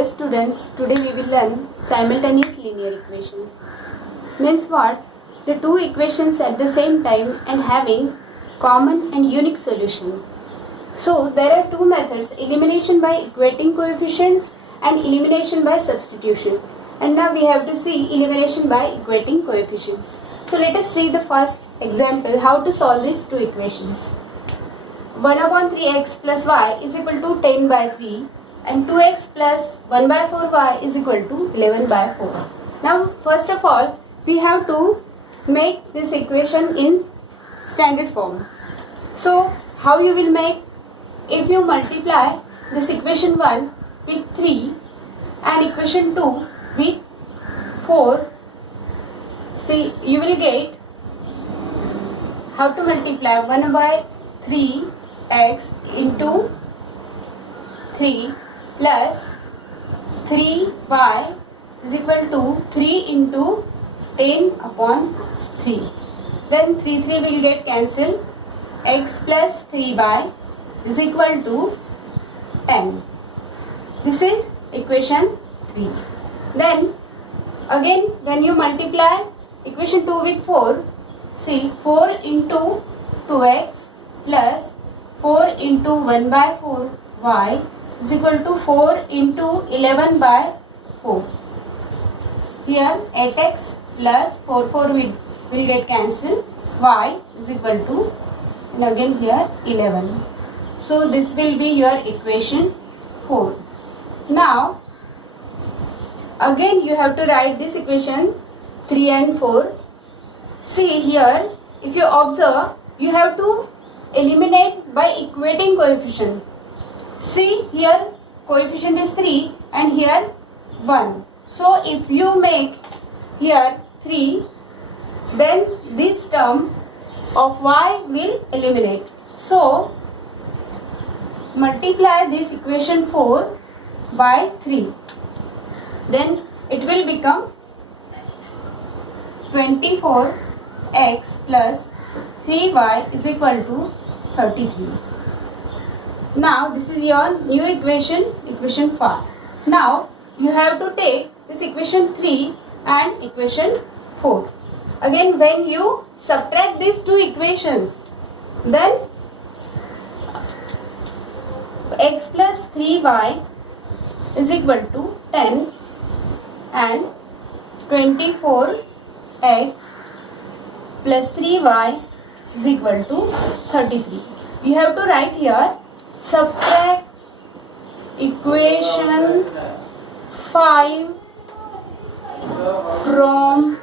Dear students, today we will learn simultaneous linear equations. Means what? The two equations at the same time and having common and unique solution. So there are two methods, elimination by equating coefficients and elimination by substitution. And now we have to see elimination by equating coefficients. So let us see the first example how to solve these two equations. 1/3x plus y is equal to 10 by 3 and 2x plus 1 by 4y is equal to 11 by 4. Now first of all we have to make this equation in standard form. So how you will make? If you multiply this equation 1 with 3 and equation 2 with 4, see you will get how to multiply 1 by 3x into 3 plus 3y is equal to 3 into 10 upon 3. Then 3 will get cancelled. X plus 3y is equal to 10. This is equation 3. Then again when you multiply equation 2 with 4, see 4 into 2x plus 4 into 1 by 4y is equal to 4 into 11 by 4. Here 8x plus 4 will get cancelled. Y is equal to, and again here 11. So this will be your equation 4. Now again you have to write this equation 3 and 4. See here, if you observe, you have to eliminate by equating coefficient. See here coefficient is 3 and here 1. So if you make here 3, then this term of y will eliminate. So multiply this equation 4 by 3. Then it will become 24x plus 3y is equal to 33. Now this is your new equation, equation 5. Now you have to take this equation 3 and equation 4. Again when you subtract these two equations, then x plus 3y is equal to 10 and 24x plus 3y is equal to 33. You have to write here subtract equation 5 from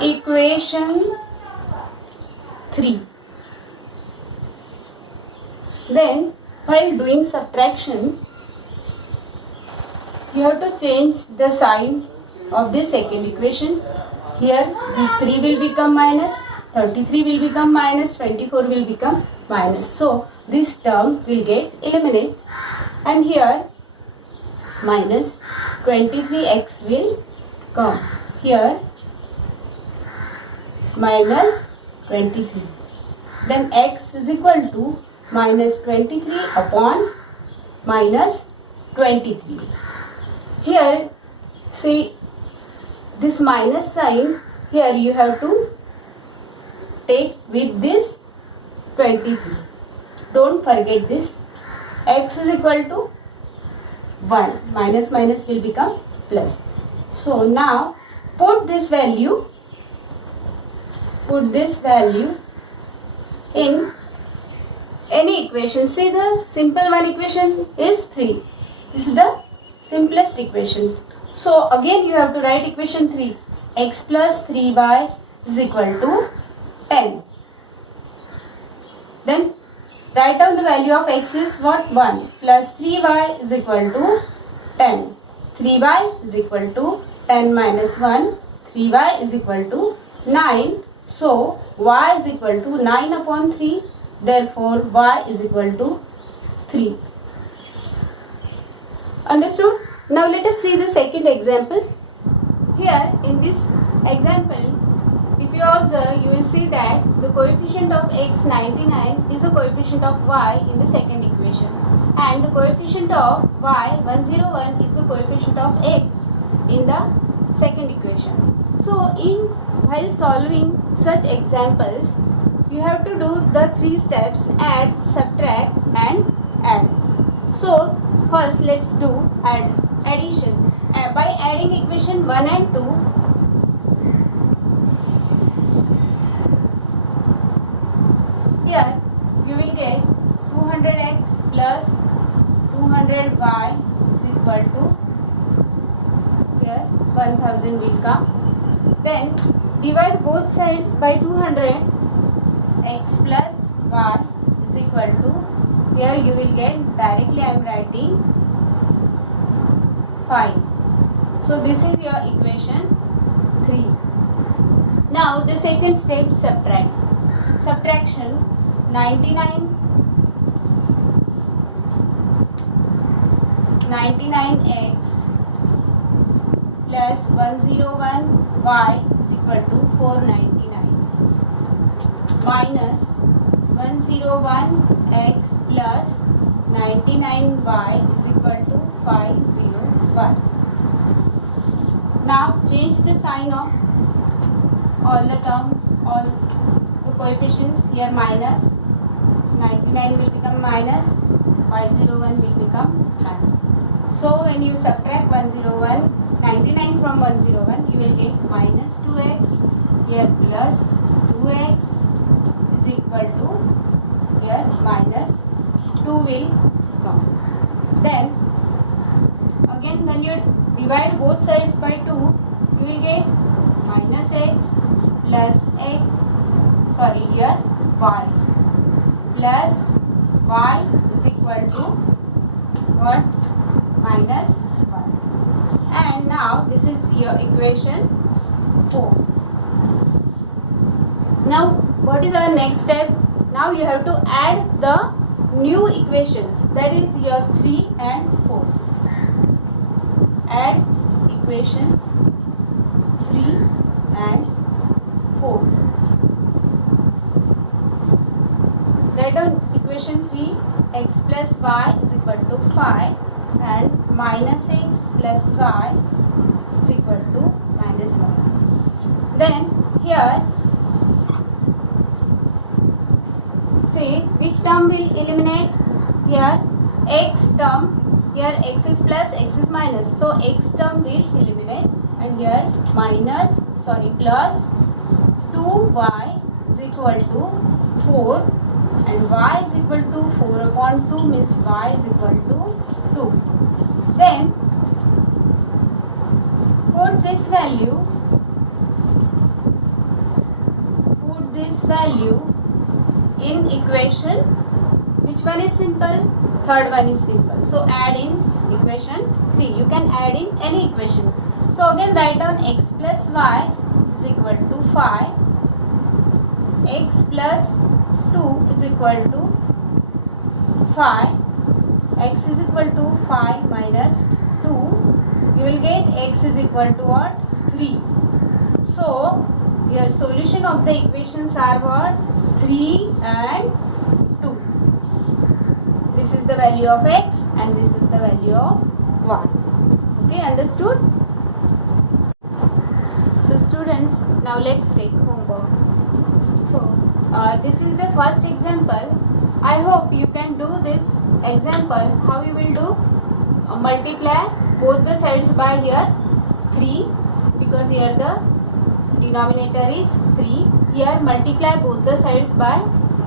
equation 3. Then while doing subtraction, you have to change the sign of this second equation. Here this 3 will become minus, 33 will become minus, 24 will become minus. So this term will get eliminated and here minus 23x will come. Here minus 23. Then x is equal to minus 23 upon minus 23. Here see this minus sign, here you have to take with this 23. Don't forget this. X is equal to 1. Minus minus will become plus. So now put this value in any equation. See the simple one equation is 3. This is the simplest equation. So again you have to write equation 3. X plus 3y is equal to 10. Then write down the value of x is what? 1 plus 3y is equal to 10. 3y is equal to 10 minus 1. 3y is equal to 9. So y is equal to 9 upon 3. Therefore y is equal to 3. Understood? Now let us see the second example. Here in this example, if if you observe, you will see that the coefficient of x 99 is the coefficient of y in the second equation, and the coefficient of y 101 is the coefficient of x in the second equation. So while solving such examples, you have to do the 3 steps: add, subtract and add. So first let's do addition. By adding equation 1 and 2, here you will get 200x plus 200y is equal to, here 1000 will come. Then divide both sides by 200, x plus y is equal to, here you will get, directly I am writing 5. So this is your equation 3. Now the second step, subtract. Subtraction: 99x plus 101y is equal to 499 minus 101x plus 99y is equal to 501. Now change the sign of all the terms, all the coefficients. Here minus, 99 will become minus, 501 will become minus. So when you subtract 101, 99 from 101, you will get minus 2x, here plus 2x is equal to, here minus 2 will come. Then again when you divide both sides by 2, you will get minus x plus x, sorry, here y plus y is equal to what? Minus 1. And now this is your equation 4. Now what is our next step? Now you have to add the new equations, that is your 3 and 4. Add equation 3 and 4. Write down equation 3, x plus y is equal to 5 and minus x plus y is equal to minus 1. Then here, see which term will eliminate? Here x term, here x is plus, x is minus, so x term will eliminate, and here minus, sorry, plus 2y is equal to 4 and y is equal to 4 upon 2 means y is equal to 2. Then put this value in equation. Which one is simple? Third one is simple. So add in equation 3. You can add in any equation. So again write down x plus y is equal to 5. X plus 2 is equal to 5. X is equal to 5 minus 2. You will get x is equal to what? 3. So your solution of the equations are what? 3 and 2. This is the value of x and this is the value of y. Okay, understood? So students, now let's take homework. So this is the first example. I hope you can do this example. How you will do? Multiply both the sides by here 3, because here the denominator is 3. Here multiply both the sides by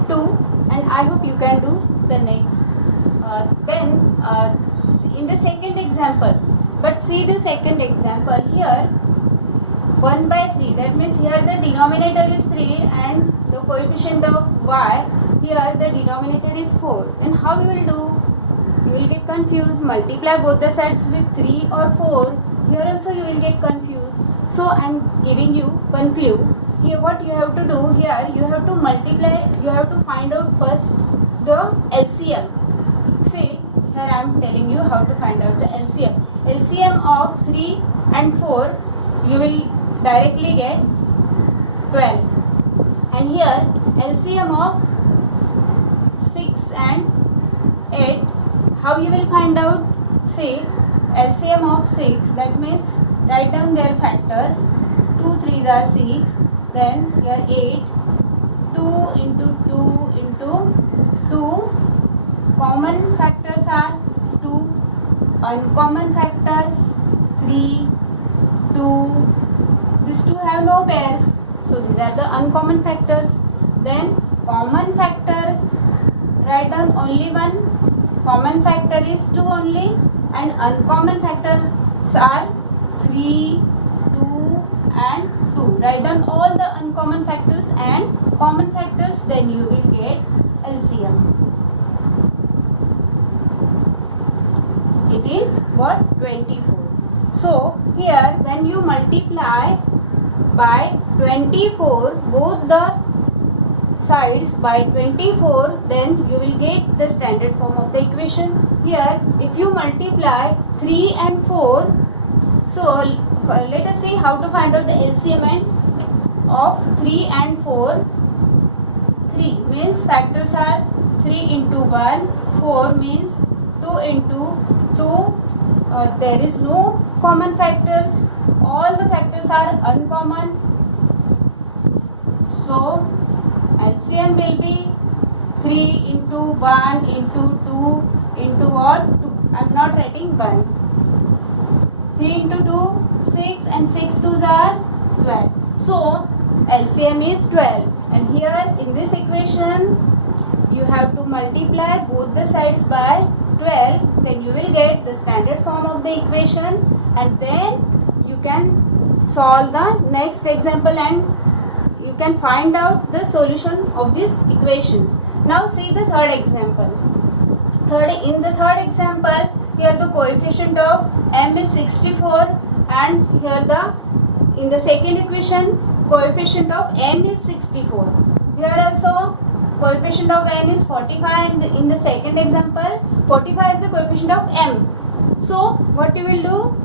2, and I hope you can do the next. Then in the second example, but see the second example here, 1 by 3, that means here the denominator is 3 and the coefficient of y, here the denominator is 4. Then how you will do? You will get confused. Multiply both the sides with 3 or 4. Here also you will get confused. So I am giving you one clue. Here what you have to do, here you have to multiply, you have to find out first the LCM. See, here I am telling you how to find out the LCM. LCM of 3 and 4, you will directly get 12. And here LCM of 6 and 8. How you will find out? See, LCM of 6, that means write down their factors. 2 3 are 6. Then here 8. 2 into 2 into 2. Common factors are 2. Uncommon factors 3, 2. These two have no pairs, so these are the uncommon factors. Then common factors, write down only one. Common factor is 2 only, and uncommon factors are 3, 2 and 2. Write down all the uncommon factors and common factors, then you will get LCM. It is what? 24. So here when you multiply by 24 both the sides by 24, then you will get the standard form of the equation. Here if you multiply 3 and 4, so let us see how to find out the LCM of 3 and 4. 3 means factors are 3 into 1, 4 means 2 into 2. There is no common factors, all the factors are uncommon, so LCM will be 3 into 1 into 2 into what? 2. I am not writing 1. 3 into 2, 6 and 6 2s are 12. So LCM is 12, and here in this equation you have to multiply both the sides by 12, then you will get the standard form of the equation, and then you can solve the next example and you can find out the solution of these equations. Now see the third example. In the third example, here the coefficient of m is 64, and here in the second equation coefficient of n is 64. Here also coefficient of n is 45, and in the second example 45 is the coefficient of m. So what you will do?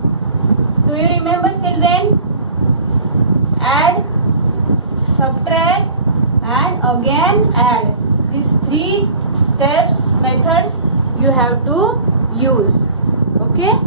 Do you remember, children? Add, subtract and again add. These 3 steps, methods you have to use. Okay.